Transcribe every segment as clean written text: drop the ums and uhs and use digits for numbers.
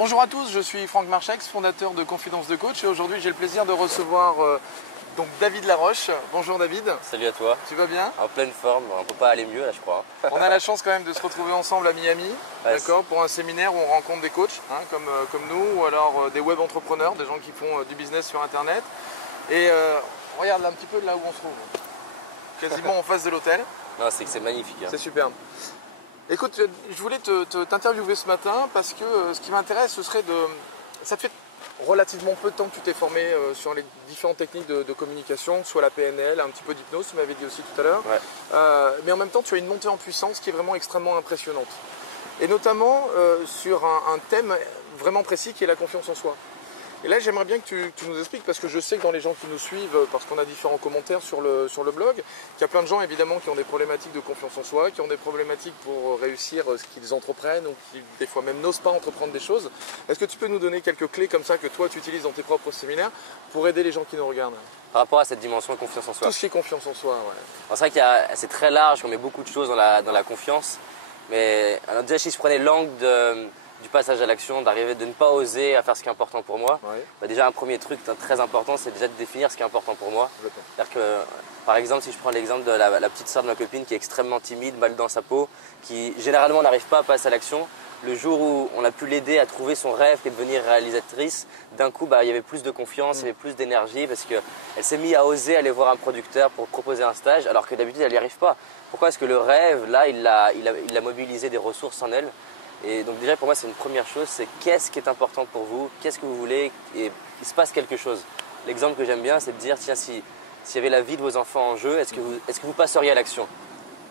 Bonjour à tous, je suis Franck Marchex, fondateur de Confidence de Coach et aujourd'hui j'ai le plaisir de recevoir donc David Laroche. Bonjour David. Salut à toi. Tu vas bien? En pleine forme, on ne peut pas aller mieux là je crois. On a la chance quand même de se retrouver ensemble à Miami, Ouais, d'accord, pour un séminaire où on rencontre des coachs comme nous ou alors des web entrepreneurs, des gens qui font du business sur internet. Et regarde là un petit peu de là où on se trouve, quasiment en face de l'hôtel. Non, c'est que c'est magnifique. Hein. C'est superbe. Écoute, je voulais t'interviewer ce matin parce que ce qui m'intéresse, ce serait de... Ça fait relativement peu de temps que tu t'es formé sur les différentes techniques de communication, soit la PNL, un petit peu d'hypnose, tu m'avais dit aussi tout à l'heure. Ouais. Mais en même temps, tu as une montée en puissance qui est vraiment extrêmement impressionnante. Et notamment sur un thème vraiment précis qui est la confiance en soi. Et là, j'aimerais bien que tu nous expliques, parce que je sais que dans les gens qui nous suivent, parce qu'on a différents commentaires sur le blog, qu'il y a plein de gens évidemment qui ont des problématiques de confiance en soi, qui ont des problématiques pour réussir ce qu'ils entreprennent ou qui des fois même n'osent pas entreprendre des choses. Est-ce que tu peux nous donner quelques clés comme ça que toi tu utilises dans tes propres séminaires pour aider les gens qui nous regardent? Par rapport à cette dimension de confiance en soi. Tout ce qui est confiance en soi, ouais. C'est vrai que c'est très large, on met beaucoup de choses dans la confiance. Mais alors déjà si je prenais l'angle du passage à l'action, d'arriver de ne pas oser à faire ce qui est important pour moi, Ouais. bah déjà un premier truc très important, c'est déjà de définir ce qui est important pour moi. C'est-à-dire que, par exemple, si je prends l'exemple de la petite sœur de ma copine qui est extrêmement timide, mal dans sa peau, qui généralement n'arrive pas à passer à l'action, le jour où on a pu l'aider à trouver son rêve qui est de devenir réalisatrice, d'un coup bah, il y avait plus de confiance, il y avait plus d'énergie parce qu'elle s'est mise à oser aller voir un producteur pour proposer un stage alors que d'habitude elle n'y arrive pas. Pourquoi? Parce que le rêve, là, il a mobilisé des ressources en elle. Et donc déjà pour moi c'est une première chose, c'est qu'est-ce qui est important pour vous, qu'est-ce que vous voulez et il se passe quelque chose. L'exemple que j'aime bien c'est de dire tiens s'il y avait la vie de vos enfants en jeu, est-ce que vous passeriez à l'action?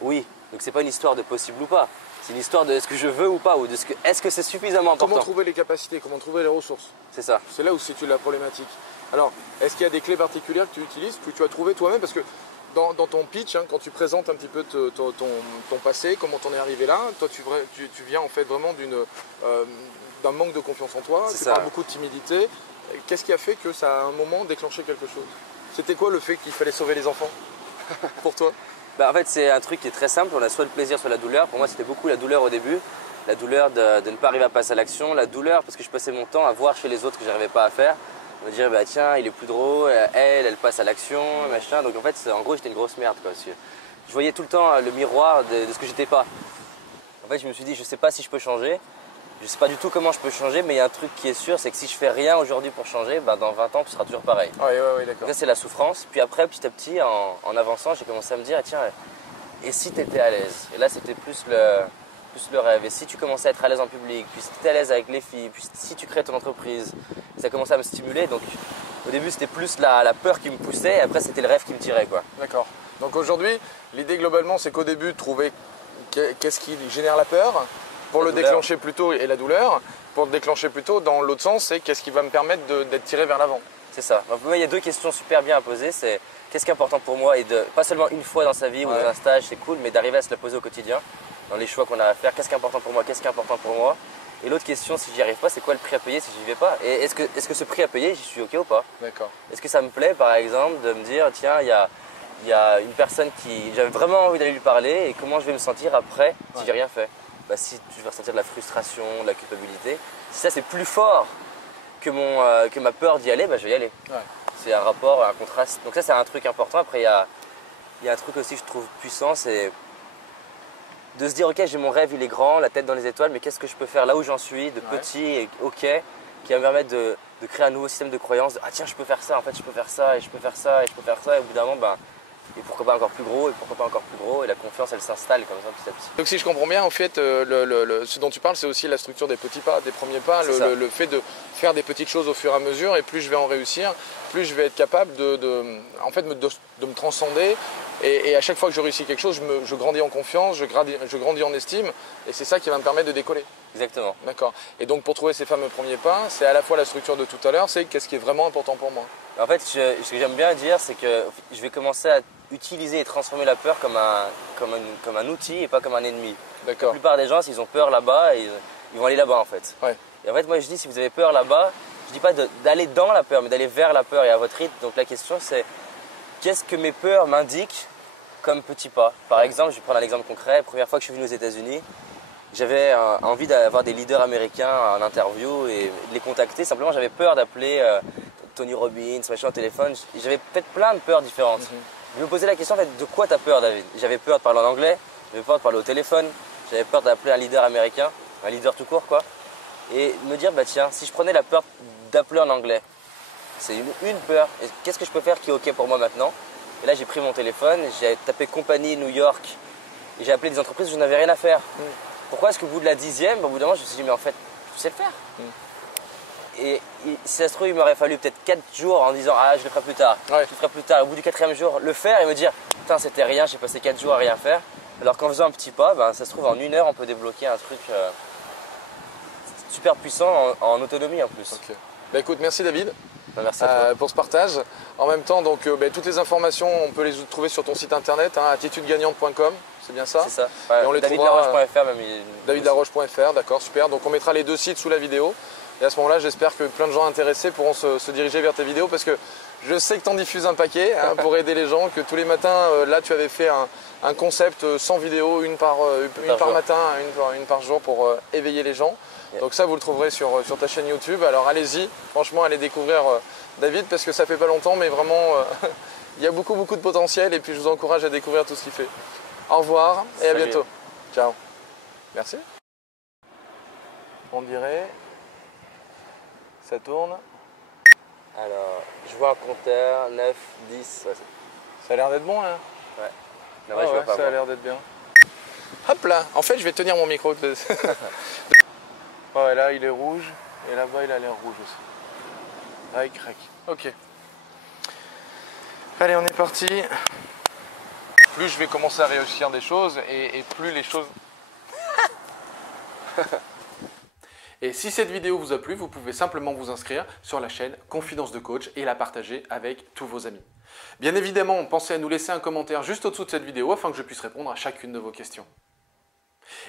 Oui, donc c'est pas une histoire de possible ou pas, c'est une histoire de est-ce que je veux ou pas ou de est-ce que c'est suffisamment important. Comment trouver les capacités, comment trouver les ressources? C'est ça. C'est là où se situe la problématique. Alors, est-ce qu'il y a des clés particulières que tu utilises, que tu as trouvées toi-même? Parce que dans ton pitch, quand tu présentes un petit peu ton passé, comment t'en es arrivé là, toi tu viens en fait vraiment d'un manque de confiance en toi, tu parles beaucoup de timidité. Qu'est-ce qui a fait que ça a à un moment déclenché quelque chose? C'était quoi le fait qu'il fallait sauver les enfants pour toi? En fait c'est un truc qui est très simple, on a soit le plaisir soit la douleur. Pour moi c'était beaucoup la douleur au début, la douleur de ne pas arriver à passer à l'action, la douleur parce que je passais mon temps à voir chez les autres que je n'arrivais pas à faire. Me dire bah tiens il est plus drôle, elle passe à l'action, machin. Donc en fait en gros j'étais une grosse merde quoi. Je voyais tout le temps le miroir de ce que j'étais pas. En fait je me suis dit je sais pas si je peux changer, je sais pas du tout comment je peux changer, mais il y a un truc qui est sûr, c'est que si je fais rien aujourd'hui pour changer, bah, dans 20 ans tu seras toujours pareil. Ouais, d'accord. Ça c'est la souffrance. Puis après petit à petit en avançant j'ai commencé à me dire tiens et si tu étais à l'aise? Et là c'était plus le rêve. Et si tu commençais à être à l'aise en public, puis si tu étais à l'aise avec les filles, puis si tu crées ton entreprise, ça commençait à me stimuler. Donc au début c'était plus la peur qui me poussait et après c'était le rêve qui me tirait quoi. D'accord. Donc aujourd'hui, l'idée globalement c'est qu'au début de trouver qu'est-ce qui génère la peur pour le déclencher plus tôt et la douleur. Pour le déclencher plus tôt dans l'autre sens, c'est qu'est-ce qui va me permettre d'être tiré vers l'avant. C'est ça. Donc, il y a deux questions super bien à poser. C'est qu'est-ce qui est important pour moi et pas seulement une fois dans sa vie ou dans un stage, c'est cool, mais d'arriver à se la poser au quotidien. Dans les choix qu'on a à faire, qu'est-ce qui est important pour moi, qu'est-ce qui est important pour moi. Et l'autre question, si j'y arrive pas, c'est quoi le prix à payer si j'y vais pas? Et est-ce que ce prix à payer, j'y suis ok ou pas? D'accord. Est-ce que ça me plaît par exemple de me dire tiens, il y a une personne qui j'avais vraiment envie d'aller lui parler et comment je vais me sentir après si j'ai rien fait? Bah, si je vais ressentir de la frustration, de la culpabilité, si ça c'est plus fort que ma peur d'y aller, bah, je vais y aller. Ouais. C'est un rapport, un contraste. Donc ça c'est un truc important. Après il y a un truc aussi que je trouve puissant, c'est de se dire ok j'ai mon rêve, il est grand, la tête dans les étoiles, mais qu'est-ce que je peux faire là où j'en suis, de petit et ok, qui va me permettre de créer un nouveau système de croyance, ah tiens je peux faire ça, en fait je peux faire ça et je peux faire ça et je peux faire ça et au bout d'un moment ben, et pourquoi pas encore plus gros et pourquoi pas encore plus gros et la confiance elle s'installe comme ça petit à petit. Donc si je comprends bien en fait ce dont tu parles c'est aussi la structure des petits pas, des premiers pas, le fait de faire des petites choses au fur et à mesure et plus je vais en réussir, plus je vais être capable de me transcender et à chaque fois que je réussis quelque chose je grandis en confiance, je grandis en estime et c'est ça qui va me permettre de décoller. Exactement. D'accord. Et donc pour trouver ces fameux premiers pas, c'est à la fois la structure de tout à l'heure, c'est qu'est-ce qui est vraiment important pour moi. En fait ce que j'aime bien dire c'est que je vais commencer à utiliser et transformer la peur comme un outil et pas comme un ennemi. D'accord. La plupart des gens s'ils ont peur là-bas, ils vont aller là-bas en fait. Ouais. Et en fait moi je dis si vous avez peur là-bas, je dis pas d'aller dans la peur mais d'aller vers la peur et à votre rythme. Donc la question c'est qu'est-ce que mes peurs m'indiquent comme petit pas. Par exemple, je vais prendre un exemple concret. La première fois que je suis venu aux États-Unis, J'avais envie d'avoir des leaders américains en interview et de les contacter. Simplement, j'avais peur d'appeler Tony Robbins, machin au téléphone. J'avais peut-être plein de peurs différentes. Je me posais la question en fait, de quoi tu as peur, David? J'avais peur de parler en anglais, j'avais peur de parler au téléphone, j'avais peur d'appeler un leader américain, un leader tout court quoi. Et me dire, bah tiens, si je prenais la peur d'appeler en anglais, c'est une peur. Qu'est-ce que je peux faire qui est OK pour moi maintenant? Et là, j'ai pris mon téléphone, j'ai tapé compagnie New York et j'ai appelé des entreprises où je n'avais rien à faire. Pourquoi est-ce qu'au bout de la 10e, au bout d'un moment, je me suis dit, mais en fait, je sais le faire. Et si ça se trouve, il m'aurait fallu peut-être 4 jours en disant, ah, je le ferai plus tard. Ouais. Je le ferai plus tard. Au bout du 4e jour, le faire et me dire, putain, c'était rien, j'ai passé 4 jours à rien faire. Alors qu'en faisant un petit pas, ben, ça se trouve, en 1 heure, on peut débloquer un truc super puissant en autonomie en plus. Ok. Bah écoute, merci David. Merci à toi. Pour ce partage. En même temps, donc, toutes les informations, on peut les trouver sur ton site internet, attitudegagnante.com, c'est bien ça? C'est ça. Ouais, et on les davidlaroche.fr même. davidlaroche.fr, d'accord, super. Donc on mettra les 2 sites sous la vidéo. Et à ce moment-là, j'espère que plein de gens intéressés pourront se diriger vers tes vidéos parce que je sais que tu en diffuses un paquet pour aider les gens, que tous les matins, là tu avais fait un concept 100 vidéos, une par matin, une par jour pour éveiller les gens. Yeah. Donc ça, vous le trouverez sur ta chaîne YouTube. Alors allez-y, franchement, allez découvrir David parce que ça fait pas longtemps, mais vraiment, il y a beaucoup de potentiel et puis je vous encourage à découvrir tout ce qu'il fait. Au revoir et à bientôt. Ciao. Merci. On dirait... Ça tourne. Alors, je vois un compteur, 9, 10. Ouais. Ça a l'air d'être bon là. Ouais. Non, ouais, je vois pas, ça a l'air d'être bien. Hop là. En fait, je vais tenir mon micro. Ouais, là il est rouge et là-bas il a l'air rouge aussi. Ah, il craque. Ok. Allez, on est parti. Plus je vais commencer à réussir des choses et plus les choses... Et si cette vidéo vous a plu, vous pouvez simplement vous inscrire sur la chaîne Confidence de Coach et la partager avec tous vos amis. Bien évidemment, pensez à nous laisser un commentaire juste au-dessous de cette vidéo afin que je puisse répondre à chacune de vos questions.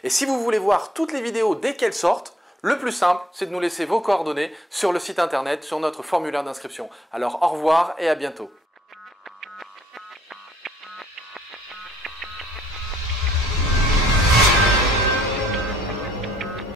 Et si vous voulez voir toutes les vidéos dès qu'elles sortent, le plus simple, c'est de nous laisser vos coordonnées sur le site internet, sur notre formulaire d'inscription. Alors au revoir et à bientôt.